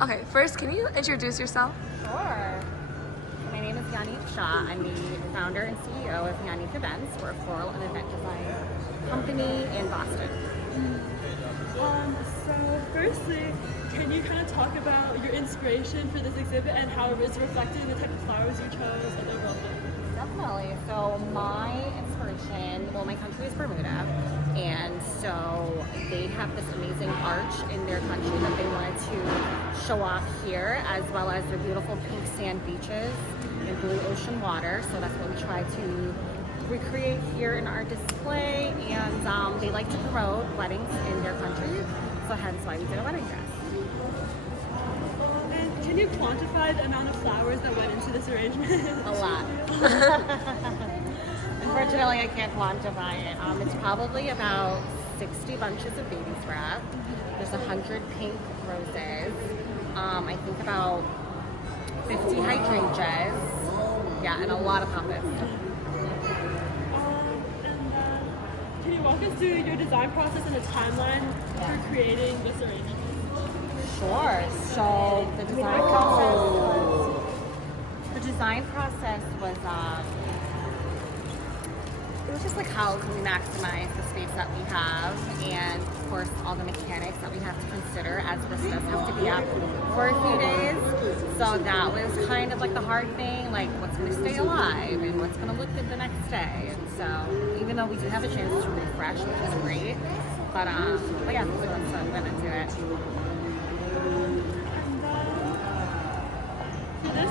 Okay, first, can you introduce yourself? Sure. My name is Yanni Shah. I'm the founder and CEO of Yanni Events. We're a floral and event design company in Boston. So firstly, can you kind of talk about your inspiration for this exhibit and how it was reflected in the type of flowers you chose and overall thing? Definitely. So my inspiration, well, my country is Bermuda, and so they have this amazing arch in their country that they wanted to show off here, as well as their beautiful pink sand beaches and blue ocean water. So that's what we try to recreate here in our display, and they like to promote weddings in their country, so hence why we did a wedding dress. And can you quantify the amount of flowers that went into this arrangement? A lot. Unfortunately, I can't quantify it. It's probably about 60 bunches of baby's breath. There's 100 pink roses. I think about 50 hydrangeas. Yeah, and a lot of pumpkins. Can you walk us through your design process and the timeline for creating this arrangement? Sure. So the design process was it was just like how can we maximize the space that we have, and of course all the mechanics that we have to consider as this does have to be up for a few days. So that was kind of like the hard thing, like what's going to stay alive and what's going to look good the next day. And so even though we do have a chance to refresh, which is great, but yeah, so let's get into it.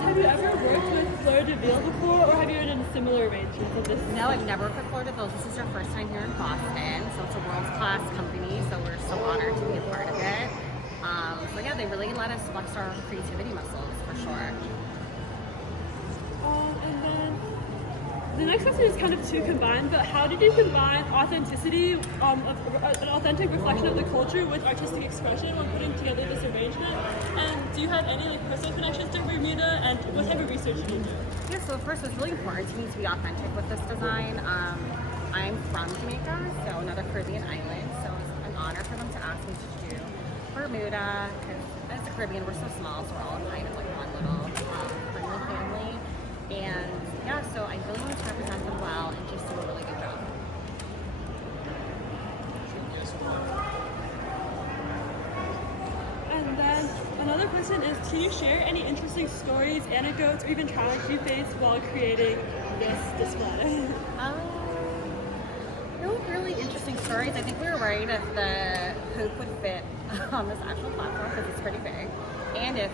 Have you ever worked with Fleur de Ville before, or have you done a similar arrangement of this? No, I've never worked with Fleur de Ville. This is our first time here in Boston, so it's a world-class company, so we're so honored to be a part of it. So yeah, they really let us flex our creativity muscles, for sure. And then the next question is kind of two combined, but how did you combine authenticity, an authentic reflection of the culture with artistic expression when putting together this arrangement? And do you have any personal connections to Bermuda, and what type of research did you do? Yeah, so first it was really important to me to be authentic with this design. I'm from Jamaica, so another Caribbean island, so it was an honor for them to ask me to do Bermuda, because as the Caribbean, we're so small, so we're all kind of like one little friendly family. And yeah, so I really wanted to represent them well and just do a really good job. And then another question is, can you share any interesting stories, anecdotes, or even challenges you faced while creating this display? No really interesting stories. I think we were worried if the hoop would fit on this actual platform because it's pretty big, and if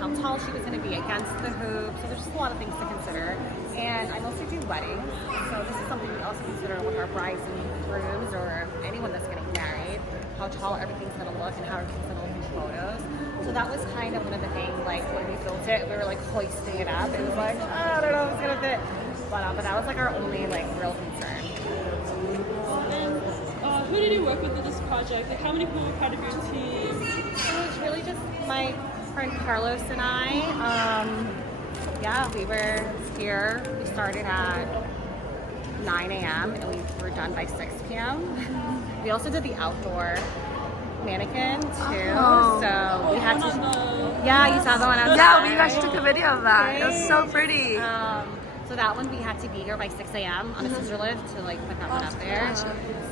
how tall she was going to be against the hoop. So there's just a lot of things to consider. And I mostly do weddings, so this is something we also consider with our brides and grooms, or anyone that's getting married, how tall everything's going to look and how everything's going to look in photos. So that was kind of one of the things, like when we built it, we were like hoisting it up. It was like, I don't know if it's going to fit. But that was like our only like real concern. And who did you work with this project? Like how many people were part of your team? It was really just my friend Carlos and I. Yeah, we were here. We started at 9 a.m. and we were done by 6 p.m. We also did the outdoor Mannequin too. So we had to. Yeah, you saw the one outside. Yeah, we actually took a video of that. It was so pretty. So that one we had to be here by 6 a.m. on a scissor lift to like put that one up there. So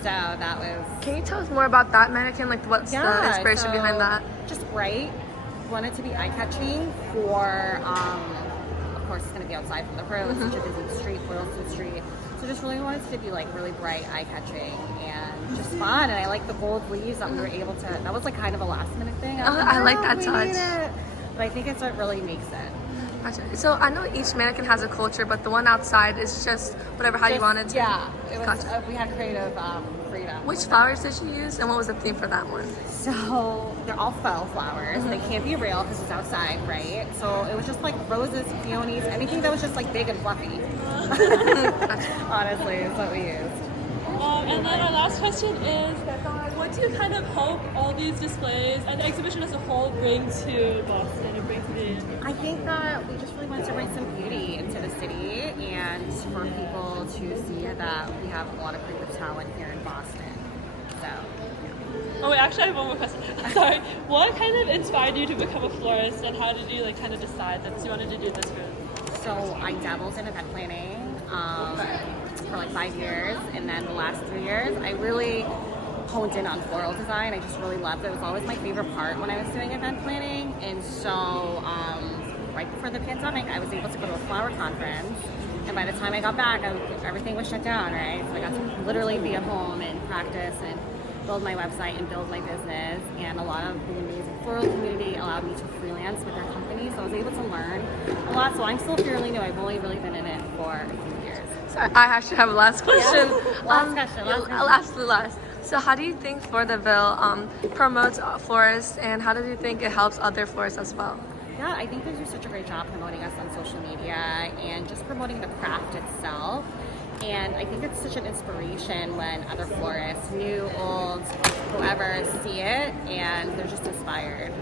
that was. Can you tell us more about that mannequin? Like, what's the inspiration behind that? Just bright. Wanted to be eye-catching for. Of course, it's going to be outside from the road. It's such a busy street, Boylston Street. So just really wanted it to be like really bright, eye-catching, and just fun. And I like the gold leaves that we were able to. That was like kind of a last-minute thing. I like that touch. But I think it's what really makes it. Gotcha. So I know each mannequin has a culture, but the one outside is just whatever how you wanted to. Yeah, it was. Gotcha. We had creative freedom. Which flowers did you use, and what was the theme for that one? So they're all faux flowers. They can't be real because it's outside, right? So it was just like roses, peonies, anything that was just like big and fluffy. Honestly, is what we used. And then our last question is, what do you kind of hope all these displays and the exhibition as a whole bring to Boston and bring to the... I think that we just really wanted to bring some beauty into the city and for people to see that we have a lot of creative talent here in Boston. So Oh wait, actually I have one more question. Sorry. What kind of inspired you to become a florist, and how did you like kind of decide that you wanted to do this route? So I dabbled in event planning for like 5 years, and then the last 3 years I really honed in on floral design. I just really loved it. It was always my favorite part when I was doing event planning. And so right before the pandemic, I was able to go to a flower conference. And by the time I got back, everything was shut down, right? So I got to literally be at home and practice and build my website and build my business. And a lot of the amazing floral community allowed me to freelance with their company. So I was able to learn a lot. So I'm still fairly new. I've only really been in it for a few years. So I actually have a last question. Last question. Last. So how do you think Floridaville promotes florists, and how do you think it helps other florists as well? Yeah, I think they do such a great job promoting us on social media and just promoting the craft itself. And I think it's such an inspiration when other florists, new, old, whoever, see it and they're just inspired.